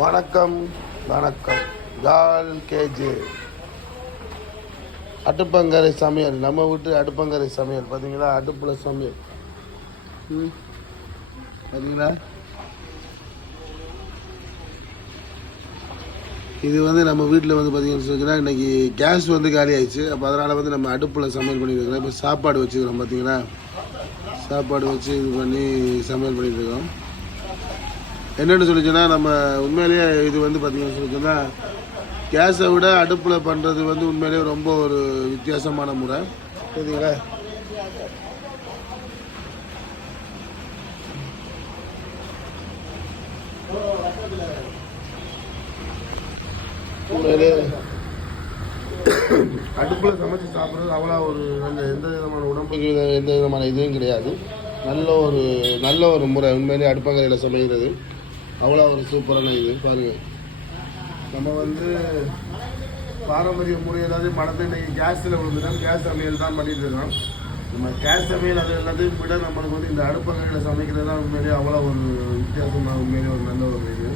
வணக்கம் வணக்கம். ஜால் கேஜே அடுப்பங்கரை சமையல். நம்ம வீட்டு அடுப்பங்கரை சமையல் பார்த்தீங்களா? அடுப்பில் சமையல் பார்த்தீங்களா? இது வந்து நம்ம வீட்டில் வந்து பார்த்தீங்கன்னு சொன்னால் இன்றைக்கி கேஸ் வந்து காலி ஆயிடுச்சு. அப்போ அதனால் வந்து நம்ம அடுப்பில் சமையல் பண்ணிட்டுருக்கோம். இப்போ சாப்பாடு வச்சுக்கிறோம் பார்த்தீங்களா? சாப்பாடு வச்சு இது பண்ணி சமையல் பண்ணிகிட்ருக்கோம். என்னென்னு சொல்லிச்சுன்னா, நம்ம உண்மையிலேயே இது வந்து பார்த்திங்கன்னு சொல்லிச்சோன்னா, கேஸை விட அடுப்பில் பண்ணுறது வந்து உண்மையிலேயே ரொம்ப ஒரு வித்தியாசமான முறை. சரிங்களா? உண்மையிலே அடுப்பில் சமைச்சு சாப்பிட்றது அவ்வளோ ஒரு நல்ல எந்த விதமான உடம்புக்கு எந்த விதமான இதுவும் கிடையாது. நல்ல ஒரு முறை உண்மையிலேயே அடுப்பங்கரையில் சமைக்கிறது அவ்வளோ ஒரு சூப்பரான இது. பாருங்கள், நம்ம வந்து பாரம்பரிய முறை ஏதாவது மனத்தை இன்றைக்கி கேஸில் விழுந்துட்டோம். கேஸ் சமையல் தான் பண்ணிகிட்டு இருக்கோம். நம்ம கேஸ் சமையல் அது எல்லாத்தையும் விட நம்மளுக்கு வந்து இந்த அடுப்பங்கரையில் சமைக்கிறது தான் உண்மையிலேயே அவ்வளோ ஒரு வித்தியாசமாக உண்மையிலேயே ஒரு நல்ல ஒரு இது.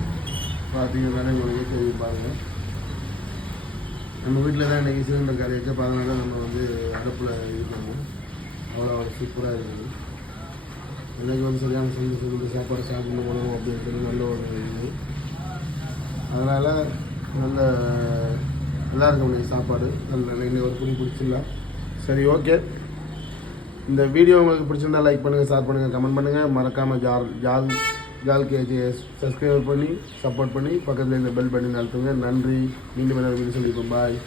பார்த்தீங்கன்னா உங்களுக்கு தெரியும். பாருங்கள், நம்ம வீட்டில் தான் இன்றைக்கி சிலிண்டர் காலி வச்சு, அதனால நம்ம வந்து அடுப்பில் இது பண்ணுவோம். அவ்வளோ ஒரு சூப்பராக இருக்குது. இன்றைக்கி வந்து சரியான சொல்லி சாப்பாடு சாப்பிட்டு போகணும் அப்படின்றது நல்ல ஒரு இது. அதனால் நல்லா இருக்கும் இன்றைக்கி சாப்பாடு. நல்ல இன்னைக்கு ஒரு புடி பிடிச்சிடலாம். சரி, ஓகே. இந்த வீடியோ உங்களுக்கு பிடிச்சிருந்தால் லைக் பண்ணுங்கள், ஷேர் பண்ணுங்கள், கமெண்ட் பண்ணுங்கள். மறக்காமல் ஜால் கேஜி சப்ஸ்கிரைப் பண்ணி சப்போர்ட் பண்ணி பக்கத்தில் இந்த பெல் பட்டன் அழுத்துங்க. நன்றி. மீண்டும் ஏதாவது வீடியோ சொல்லிப்போம். பாய்.